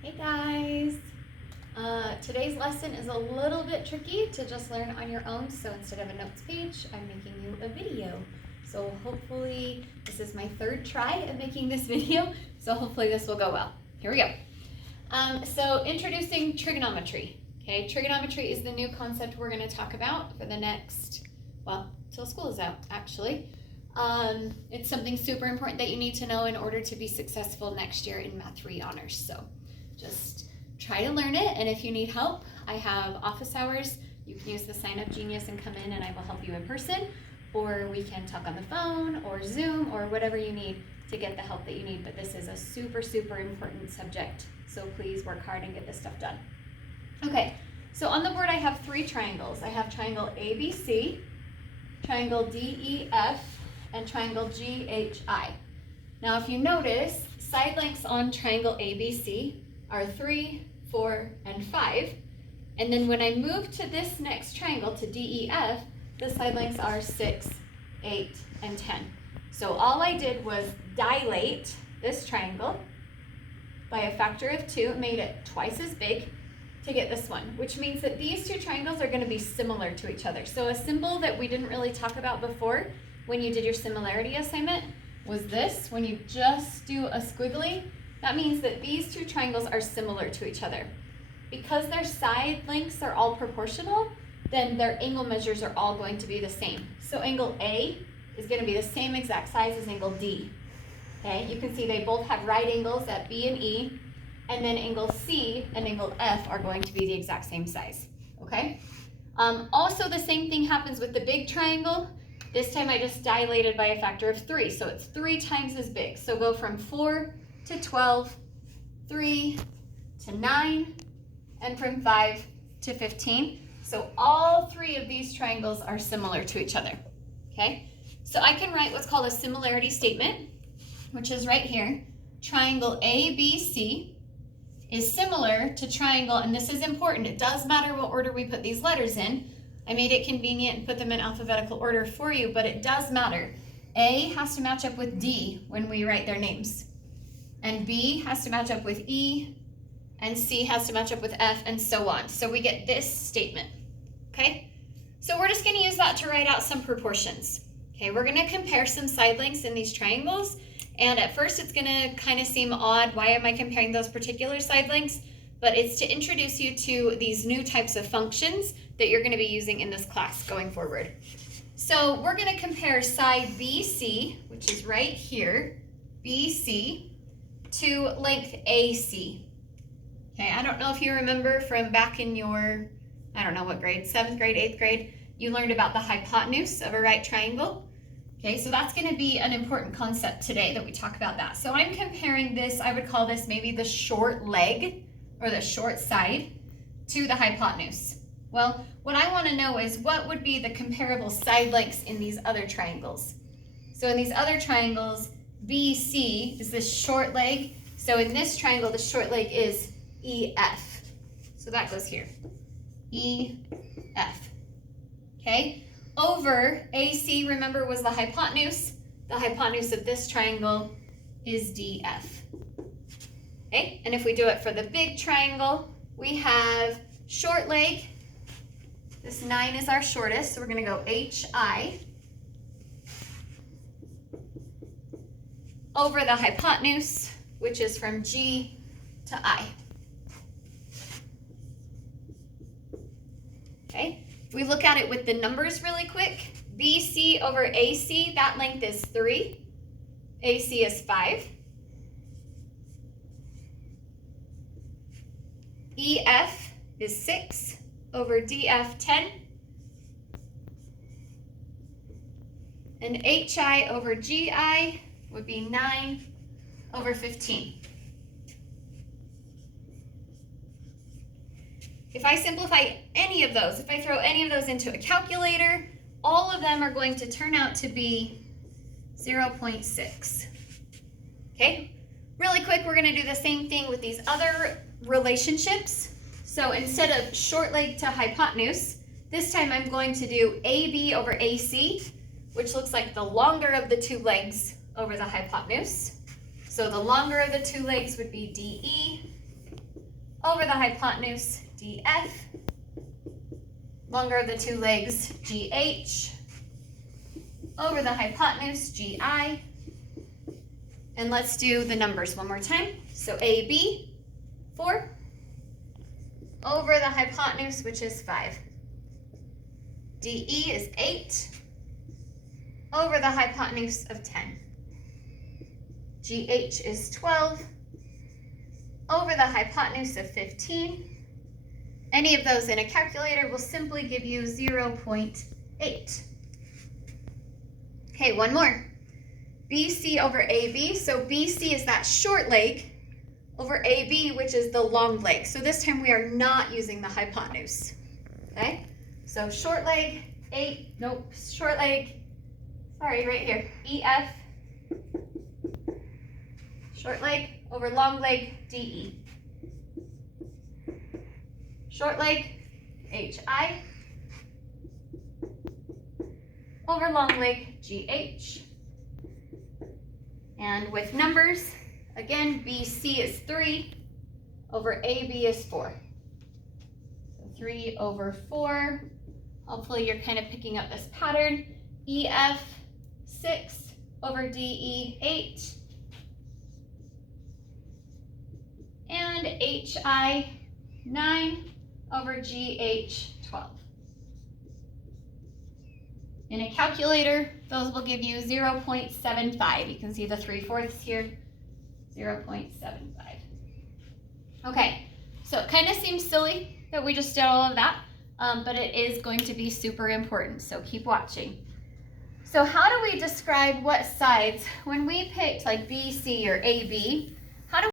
Hey guys! Today's lesson is a little bit tricky to just learn on your own, so instead of a notes page, I'm making you a video. So hopefully, this is my third try of making this video, so hopefully this will go well. Here we go. So introducing trigonometry. Okay, trigonometry is the new concept we're going to talk about for the next, well, till school is out actually. It's something super important that you need to know in order to be successful next year in Math 3 Honors. So just try to learn it, and if you need help, I have office hours. You can use the Sign Up Genius and come in and I will help you in person, or we can talk on the phone or Zoom or whatever you need to get the help that you need. But this is a super, super important subject, so please work hard and get this stuff done. Okay, so on the board I have three triangles. I have triangle ABC, triangle DEF, and triangle GHI. Now if you notice, side lengths on triangle ABC are 3, 4, and 5. And then when I move to this next triangle, to DEF, the side lengths are 6, 8, and 10. So all I did was dilate this triangle by a factor of 2, made it twice as big to get this one, which means that these two triangles are going to be similar to each other. So a symbol that we didn't really talk about before when you did your similarity assignment was this. When you just do a squiggly, that means that these two triangles are similar to each other. Because their side lengths are all proportional, then their angle measures are all going to be the same. So angle A is going to be the same exact size as angle D. Okay, you can see they both have right angles at B and E, and then angle C and angle F are going to be the exact same size. Okay. Also, the same thing happens with the big triangle. This time I just dilated by a factor of 3, so it's 3 times as big. So go from 4 to 12, 3 to 9, and from 5 to 15. So all three of these triangles are similar to each other. Okay, so I can write what's called a similarity statement, which is right here. Triangle ABC is similar to triangle, and this is important, it does matter what order we put these letters in. I made it convenient and put them in alphabetical order for you, but it does matter. A has to match up with D when we write their names, and B has to match up with E, and C has to match up with F, and so on. So we get this statement, okay? So we're just gonna use that to write out some proportions. Okay, we're gonna compare some side lengths in these triangles, and at first it's gonna kind of seem odd, why am I comparing those particular side lengths? But it's to introduce you to these new types of functions that you're gonna be using in this class going forward. So we're gonna compare side BC, which is right here, BC, to length AC. Okay, I don't know if you remember from back in your, I don't know what grade, 7th grade, 8th grade, you learned about the hypotenuse of a right triangle. Okay, so that's gonna be an important concept today that we talk about that. So I'm comparing this, I would call this maybe the short leg or the short side to the hypotenuse. Well, what I wanna know is what would be the comparable side lengths in these other triangles. So in these other triangles, BC is this short leg. So in this triangle, the short leg is EF. So that goes here, EF, okay? Over AC, remember, was the hypotenuse. The hypotenuse of this triangle is DF, okay? And if we do it for the big triangle, we have short leg. This 9 is our shortest, so we're gonna go HI over the hypotenuse, which is from G to I. Okay, if we look at it with the numbers really quick, BC over AC, that length is 3, AC is 5. EF is 6 over DF, 10. And HI over GI would be 9 over 15. If I simplify any of those, if I throw any of those into a calculator, all of them are going to turn out to be 0.6. Okay, really quick, we're gonna do the same thing with these other relationships. So instead of short leg to hypotenuse, this time I'm going to do AB over AC, which looks like the longer of the two legs over the hypotenuse. So the longer of the two legs would be DE, over the hypotenuse, DF, longer of the two legs, GH, over the hypotenuse, GI, and let's do the numbers one more time. So AB, 4, over the hypotenuse, which is 5. DE is 8, over the hypotenuse of 10. GH is 12, over the hypotenuse of 15. Any of those in a calculator will simply give you 0.8. Okay, one more. BC over AB. So BC is that short leg over AB, which is the long leg. So this time we are not using the hypotenuse. Okay? So short leg, short leg, sorry, right here, EF, short leg over long leg, DE. Short leg, HI, over long leg, GH. And with numbers, again, BC is 3, over AB is 4. So 3 over 4. Hopefully you're kind of picking up this pattern. EF, 6, over DE, 8. And HI, 9, over GH, 12. In a calculator, those will give you 0.75. You can see the 3/4 here, 0.75. Okay, so it kind of seems silly that we just did all of that, but it is going to be super important, so keep watching. So how do we describe what sides, when we picked like BC or AB,